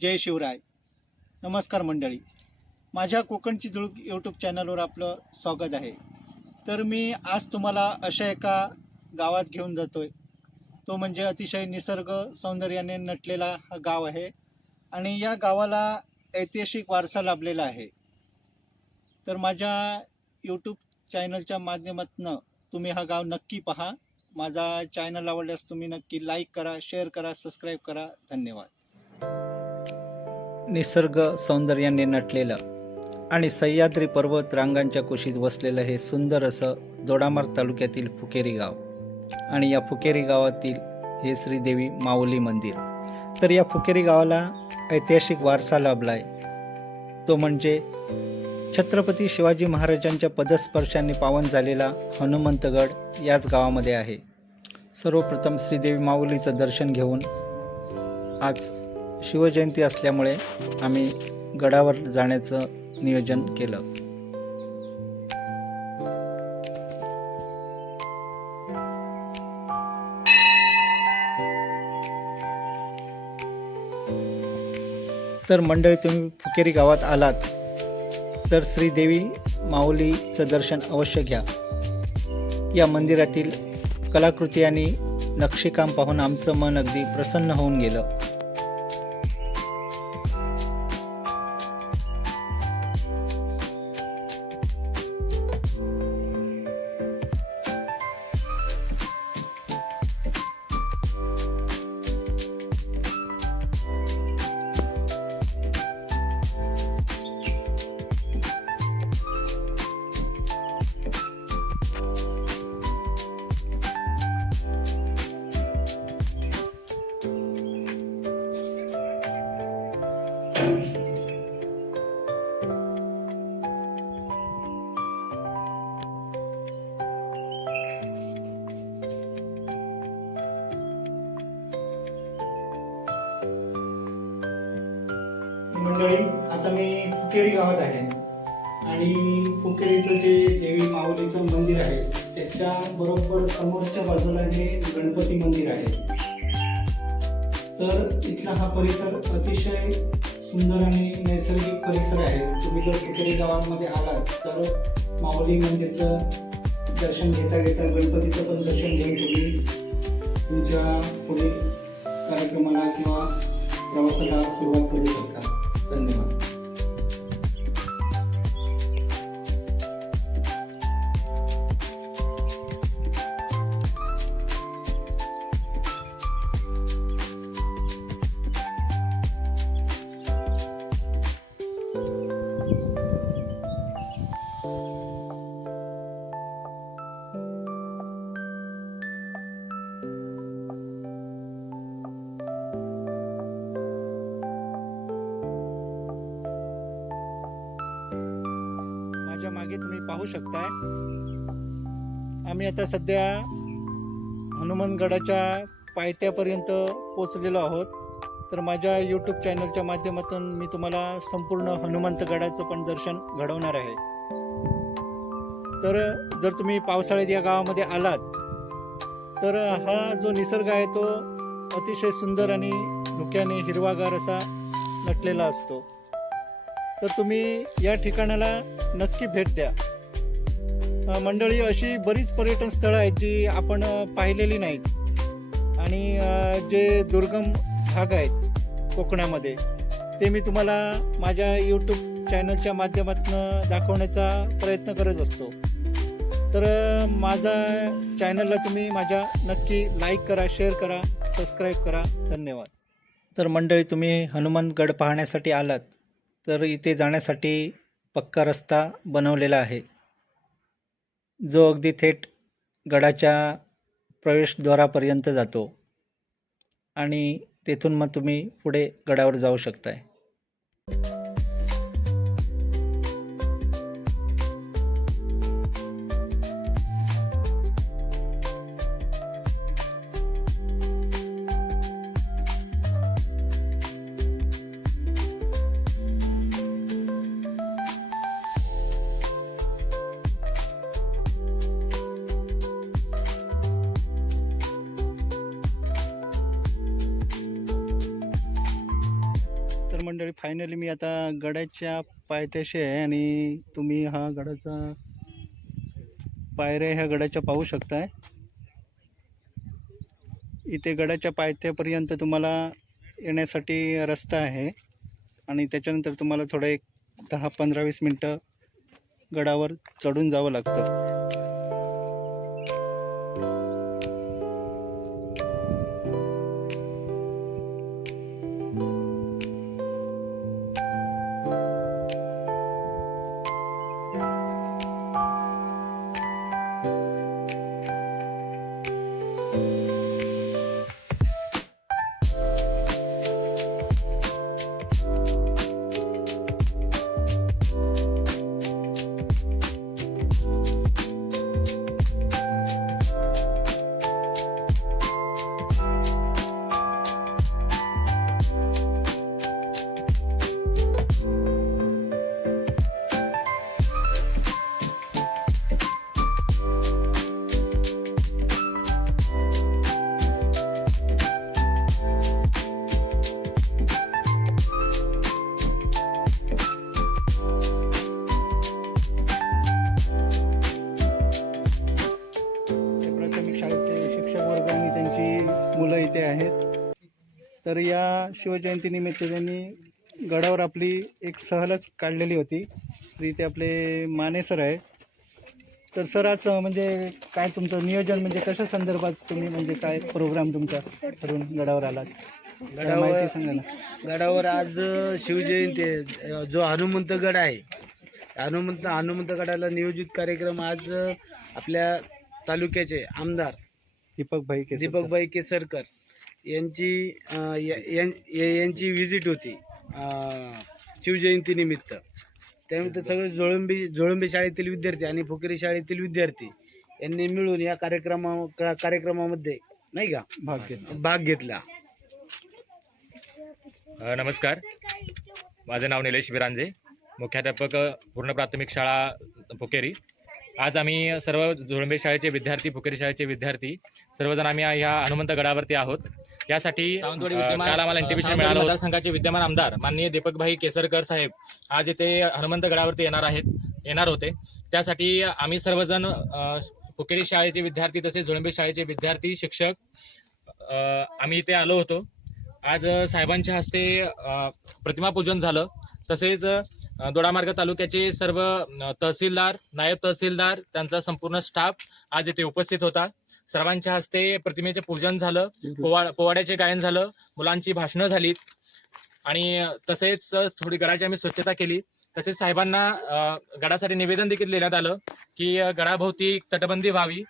जय शिवराय. नमस्कार मंडळी. माझ्या कोकणची जुळूक यूट्यूब चॅनलवर आपलं स्वागत आहे. तर मी आज तुम्हाला अशा एका गावात घेऊन जातो आहे तो म्हणजे अतिशय निसर्ग सौंदर्याने नटलेला हा गाव आहे आणि या गावाला ऐतिहासिक वारसा लाभलेला आहे. तर माझ्या यूट्यूब चॅनलच्या माध्यमातून तुम्ही हा गाव नक्की पहा. माझा चॅनल आवडल्यास तुम्ही नक्की लाईक करा शेअर करा सबस्क्राईब करा. धन्यवाद. निसर्ग सौंदर्याने नटलेलं आणि सह्याद्री पर्वत रांगांच्या कुशीत वसलेलं हे सुंदर असं दोडामार तालुक्यातील फुकेरी गाव. आणि या फुकेरी गावातील हे श्रीदेवी माऊली मंदिर. तर या फुकेरी गावाला ऐतिहासिक वारसा लाभला आहे तो म्हणजे छत्रपती शिवाजी महाराजांच्या पदस्पर्शाने पावन झालेला हनुमंतगड याच गावामध्ये आहे. सर्वप्रथम श्रीदेवी माऊलीचं दर्शन घेऊन आज शिवजयंती असल्यामुळे आम्ही गडावर जाण्याचं नियोजन केलं. तर मंडळी तुम्ही फुकेरी गावात आलात तर श्रीदेवी माऊलीचं दर्शन अवश्य घ्या. या मंदिरातील कलाकृती आणि नक्षीकाम पाहून आमचं मन अगदी प्रसन्न होऊन गेलं. मंडळी आता मी पुकेरी गावात आहे. आणि पुकेरीचं जे देवी माऊलीचं मंदिर आहे त्याच्या बरोबर समोरच्या बाजूला हे गणपती मंदिर आहे. तर इथला हा परिसर अतिशय सुंदर आणि नैसर्गिक परिसर आहे. तुम्ही जर पुकेरी गावामध्ये आलात तर माऊली मंदिरचं दर्शन घेता घेता गणपतीचं पण दर्शन घेऊन तुम्ही तुमच्या पुढील कार्यक्रमाला किंवा प्रवासाला सुरुवात करू शकता. धन्यवाद माझ्या मागे तुम्ही पाहू शकताय. आम्ही आता सध्या हनुमानगडाच्या पायथ्यापर्यंत पोचलेलो आहोत. तर माझ्या यूट्यूब चॅनलच्या माध्यमातून मी तुम्हाला संपूर्ण हनुमंतगडाचं पण दर्शन घडवणार आहे. तर जर तुम्ही पावसाळ्यात या गावामध्ये आलात तर हा जो निसर्ग आहे तो अतिशय सुंदर आणि धुक्याने हिरवागार असा नटलेला असतो. तर तुम्ही या ठिकाणाला नक्की भेट द्या. मंडळी अशी बरीच पर्यटन स्थळं आहेत जी आपण पाहिलेली नाहीत. आणि जे दुर्गम भाग आहेत कोकणामध्ये ते मी तुम्हाला माझ्या यूट्यूब चॅनलच्या माध्यमातून दाखवण्याचा प्रयत्न करत असतो. तर माझा चॅनलला तुम्ही माझ्या नक्की लाईक करा शेअर करा सबस्क्राईब करा. धन्यवाद. तर मंडळी तुम्ही हनुमानगड पाहण्यासाठी आलात. तर इथे जाण्यासाठी पक्का रस्ता बनवलेला आहे. जो अगदी थेट गडाच्या प्रवेशद्वारापर्यंत जातो आणि तेथून मग तुम्ही पुढे गडावर जाऊ शकताय. मंडळी फायनली मी आता गडाच्या पायथ्याशी आहे आणि तुम्ही हा गडाचा पायऱ्या ह्या गडाच्या पाहू शकताय. इथे गडाच्या पायथ्यापर्यंत तुम्हाला येण्यासाठी रस्ता आहे आणि त्याच्यानंतर तुम्हाला थोडं एक दहा पंधरा वीस मिनटं गडावर चढून जावं लागतं. तर या शिवजयंतीनिमित्त त्यांनी गडावर आपली एक सहलच काढलेली होती तर इथे आपले माने सर आहे तर सर आज म्हणजे काय तुमचं नियोजन म्हणजे कशा संदर्भात तुम्ही म्हणजे काय प्रोग्राम तुमचा करून गडावर आलात माहिती सांगा ना गडावर आज शिवजयंती आहे. जो हनुमंत गड आहे हनुमंत हनुमंत गडाला नियोजित कार्यक्रम आज आपल्या तालुक्याचे आमदार दीपक भाई केसरकर. दीपकबाई केसरकर यांची यांची विजिट होती शिवजयंतीनिमित्त त्यानिमित्त सगळे जोळंबी जोळंबी शाळेतील विद्यार्थी आणि फुकेरी शाळेतील विद्यार्थी यांनी मिळून या कार्यक्रमा कार्यक्रमामध्ये नाही का? भाग घेतला. भाग घेतला. नमस्कार. माझं नाव निलेश बिरांजे. मुख्याध्यापक पूर्ण प्राथमिक शाळा पुकेरी आज आम्ही सर्व जोळंबे शाळेचे विद्यार्थी पुकेरी शाळेचे विद्यार्थी सर्वजण आम्ही ह्या हनुमंत गडावरती आहोत. यासाठी काल आम्हाला इंटिमेशन मिळालं होतं. संघाचे विद्यमान आमदार माननीय दीपकभाई केसरकर साहेब आज इथे हनुमंत गडावरती येणार आहेत येणार होते. त्यासाठी आम्ही सर्वजण अ, पुकेरी शाळेचे विद्यार्थी तसेच जोळंबे शाळेचे विद्यार्थी शिक्षक आम्ही इथे आलो होतो. आज साहेबांच्या हस्ते प्रतिमा पूजन झालं. तसेच दोडामार्ग तालुक्याचे सर्व तहसीलदार नायब तहसीलदार त्यांचा संपूर्ण स्टाफ आज इथे उपस्थित होता. सर्वांच्या हस्ते प्रतिमेचे पूजन झालं पोवाड पोवाड्याचे गायन झालं मुलांची भाषणं झालीत. आणि तसेच थोडी गडाची आम्ही स्वच्छता केली. तसेच साहेबांना गडासाठी निवेदन देखील देण्यात आलं की गडाभोवती तटबंदी व्हावी.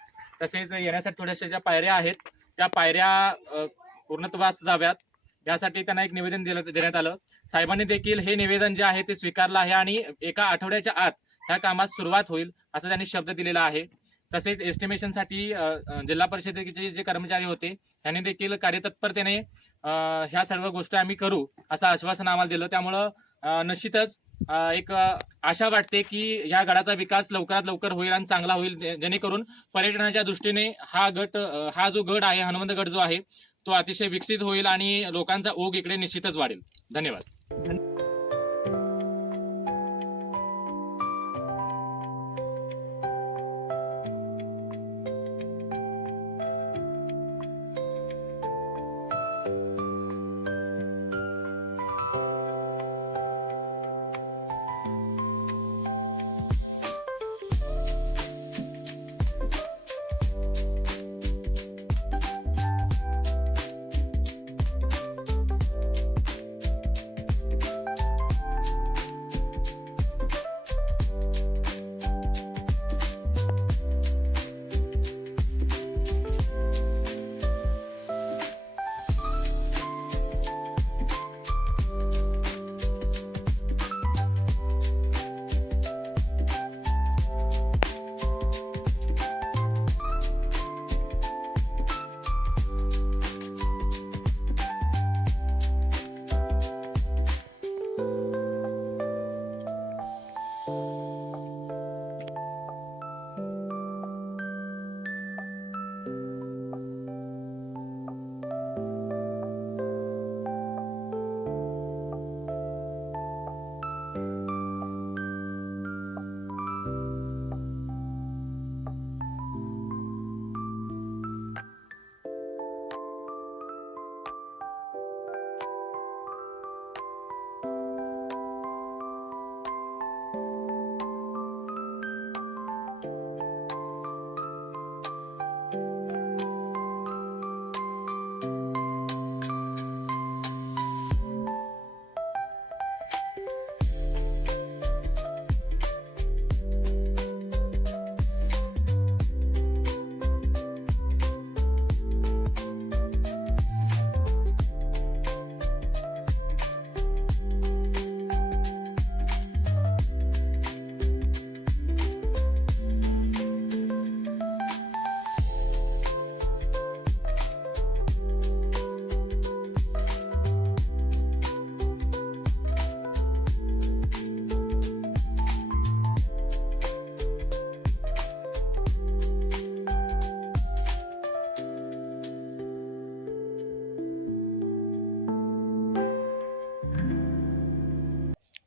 तसेच येण्यासाठी थोड्याशा ज्या पायऱ्या आहेत त्या पायऱ्या पूर्णत्वास जाव्यात. यासाठी त्यांना एक निवेदन दिलं देण्यात आलं. साहेबांनी देखील हे निवेदन जे आहे ते स्वीकारलं आहे आणि एका आठवड्याच्या आत ह्या कामात सुरुवात होईल असं त्यांनी शब्द दिलेला आहे. तसेच एस्टिमेशनसाठी जिल्हा परिषदेचे जे कर्मचारी होते त्यांनी देखील कार्यतत्परतेने ह्या सर्व गोष्टी आम्ही करू असं आश्वासन आम्हाला दिलं. त्यामुळं निश्चितच एक आशा वाटते की ह्या गडाचा विकास लवकरात लवकर होईल आणि चांगला होईल जेणेकरून पर्यटनाच्या दृष्टीने हा गट हा जो गड आहे हनुमंत गड जो आहे तो अतिशय विकसित होईल आणि लोकांचा ओघ इकडे निश्चितच वाढेल. धन्यवाद.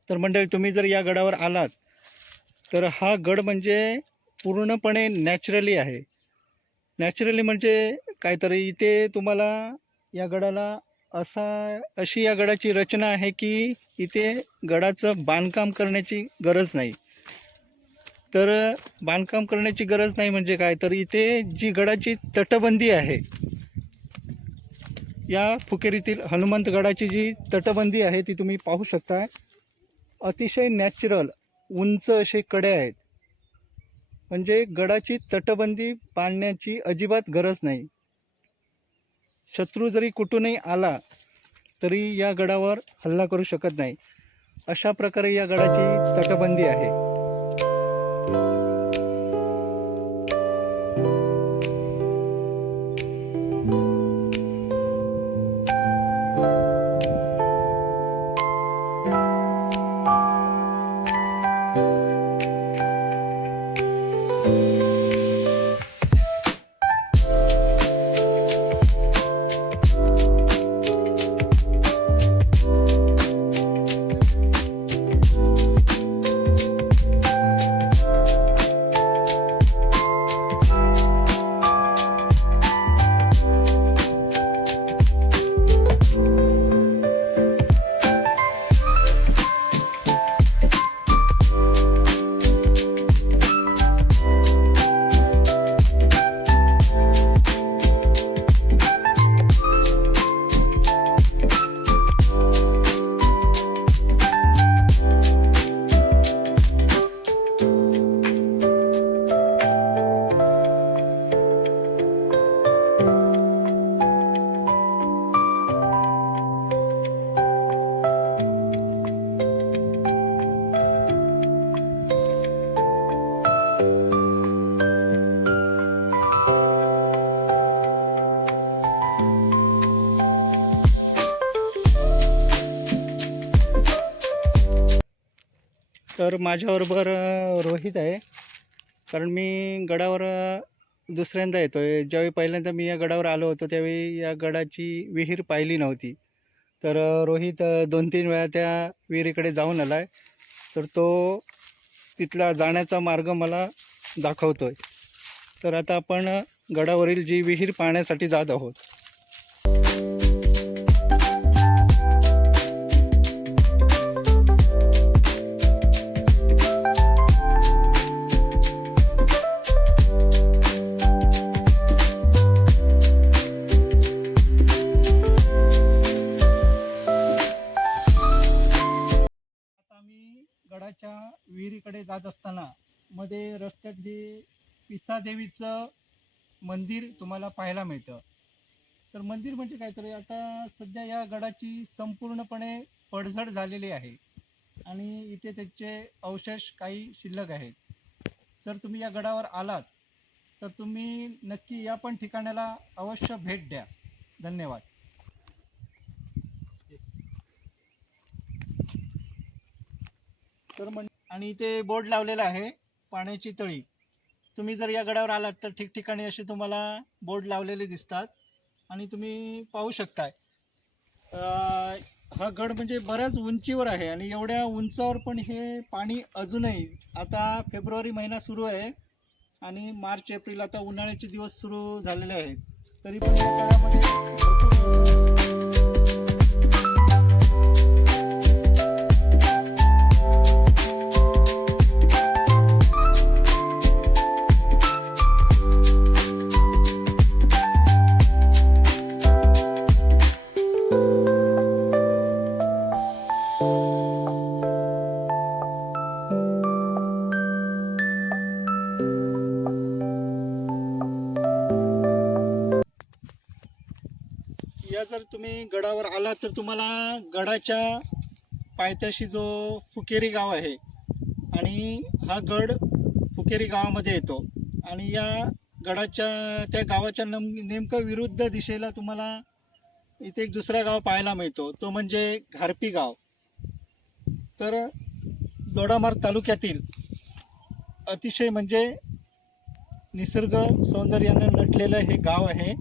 तर मंडळी तुम्ही जर या गडावर आलात तर हा गड म्हणजे पूर्णपणे नॅचरली आहे. नॅचरली म्हणजे काहीतरी इथे तुम्हाला या गडाला असा अशी या गडाची रचना आहे की इथे गडाचं बांधकाम करण्याची गरज नाही. तर बांधकाम करण्याची गरज नाही म्हणजे काय? तर इथे जी गडाची तटबंदी आहे या फुकेरीतील हनुमंतगडाची जी तटबंदी आहे ती तुम्ही पाहू शकता. अतिशय नॅचरल उंच असे कडे आहेत. म्हणजे गडाची तटबंदी पाळण्याची अजिबात गरज नाही. शत्रू जरी कुठूनही आला तरी या गडावर हल्ला करू शकत नाही. अशा प्रकारे या गडाची तटबंदी आहे. तर माझ्याबरोबर रोहित आहे. कारण मी गडावर दुसऱ्यांदा येतो आहे ज्यावेळी पहिल्यांदा मी या गडावर आलो होतो त्यावेळी या गडाची विहीर पाहिली नव्हती. तर रोहित दोन तीन वेळा त्या विहिरीकडे जाऊन आला आहे तर तो तिथला जाण्याचा मार्ग मला दाखवतो आहे तर आता आपण गडावरील जी विहीर पाहण्यासाठी जात आहोत. विहिरीकडे जात असताना मध्ये रस्त्यात हे पिसादेवीचं मंदिर तुम्हाला पाहायला मिळतं. तर मंदिर म्हणजे काय? तर आता सध्या या गडाची संपूर्णपणे पडझड झालेली आहे आणि इथे त्याचे अवशेष काही शिल्लक आहेत. जर तुम्ही या गडावर आलात तर तुम्ही नक्की या पण ठिकाणाला अवश्य भेट द्या. धन्यवाद. तर आणि इथे बोर्ड लावलेला आहे पाण्याची तळी. तुम्ही जर या गडावर आलात तर ठिकठिकाणी असे तुम्हाला बोर्ड लावलेले दिसतात आणि तुम्ही पाहू शकताय. हा गड म्हणजे बऱ्याच उंचीवर आहे आणि एवढ्या उंचावर पण हे पाणी अजूनही आता फेब्रुवारी महिना सुरू आहे आणि मार्च एप्रिल आता उन्हाळ्याचे दिवस सुरू झालेले आहेत. तरी पण गडावर आला तर तुम्हाला गडाच्या पायथ्याशी जो फुकेरी गाव आहे आणि हा गड फुकेरी गावामध्ये येतो. आणि या गडाच्या त्या गावाच्या नम नेमकं विरुद्ध दिशेला तुम्हाला इथे एक दुसरा गाव पाहायला मिळतो. तो म्हणजे घारपी गाव. तर दोडामार तालुक्यातील अतिशय म्हणजे निसर्ग सौंदर्यानं नटलेलं हे गाव आहे.